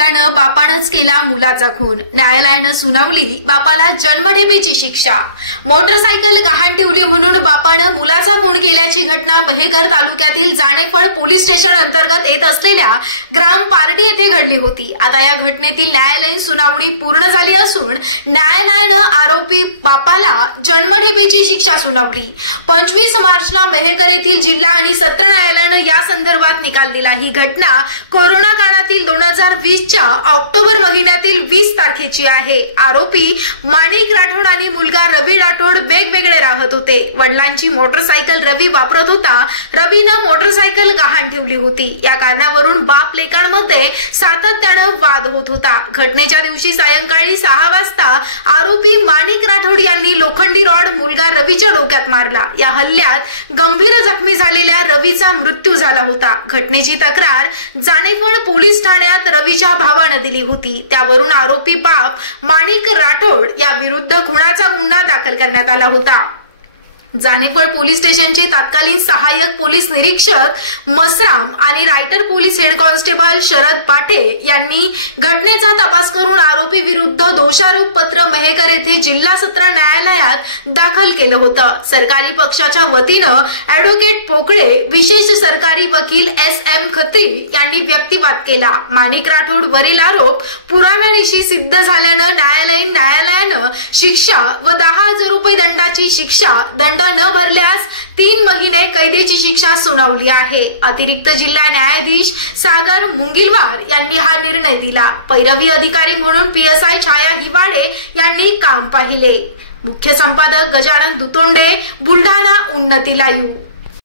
मुलानं बापानंच केला मुलाचा खून, न्यायालयानं सुनावली बापाला जन्मठेपेची शिक्षा। मोटरसायकल गहाण ठेवली म्हणून बापानं मुलाचा खून केल्याची घटना मेहकर तालुक्यातील जानेफळ पोलीस स्टेशन अंतर्गत येत असलेल्या ग्राम पारडी येथे घडली होती। आता या घटनेतील न्यायालयीन सुनावणी पूर्ण झाली असून न्यायालयानं आरोपी बापाला जन्मठेपेची शिक्षा सुनावली। 25 मार्चला मेहकर येथील जिल्हा आणि सत्र न्यायालयानं या संदर्भात निकाल दिला। ही घटना कोरोना काळातील 2020 च्या ऑक्टोबर महिन्यातील 20 तारखेची आहे। आरोपी माणिक राठोड आणि मुलगा रवी राठोड वेगवेगळे राहत होते। वडिलांची मोटरसायकल रवी वापरत होता। रवीनं मोटरसायकल गहाण ठेवली होती। या कारणावरून बाप लेकांमध्ये सातत्यानं वाद होत होता। घटनेच्या दिवशी सायंकाळी 6 वाजता आरोपी माणिक राठोड यांनी लोखंडी रॉड मुलगा रवीच्या डोक्यात मारला। या हल्ल्यात गंभीर जखमी झालेल्या रवीचा मृत्यू झाला होता। घटनेची तक्रार जानेफळ पोलीस ठाण्यात रवीच्या भावानं दिली होती। त्यावरून आरोपी बाप माणिक राठोड या विरुद्ध खुनाचा गुन्हा दाखल करण्यात आला होता। जानेफळ पोलीस स्टेशनचे तत्कालीन सहाय्यक पोलीस निरीक्षक मसराम आणि writer police head constable Sharad पाटे यांनी घटनेचा तपास करून आरोपी विरुद्ध दोषारोप पत्र मेहकर येथे जिल्हा सत्र न्यायालयात दाखल केलं होतं। सरकारी पक्षाच्या वतीनं ऍडव्होकेट पोकळे, विशेष सरकारी वकील SM खत्री यांनी व्यक्तिवाद केला। माणिक राठोड वरील आरोप पुराव्यानिशी सिद्ध झाल्यानं न्यायालयानं शिक्षा व 10,000 रुपये दंडाची शिक्षा, दंड न भरल्यास 3 महिने कैदेची शिक्षा सुनावली आहे। अतिरिक्त जिल्हा न्यायाधीश सागर मुंगिलवार यांनी हा निर्णय दिला। पैरवी अधिकारी म्हणून PSI छाया हिवाडे यांनी काम पाहिले। मुख्य संपादक गजानन दुतोंडे, बुलढाणा उन्नती लाईव्ह।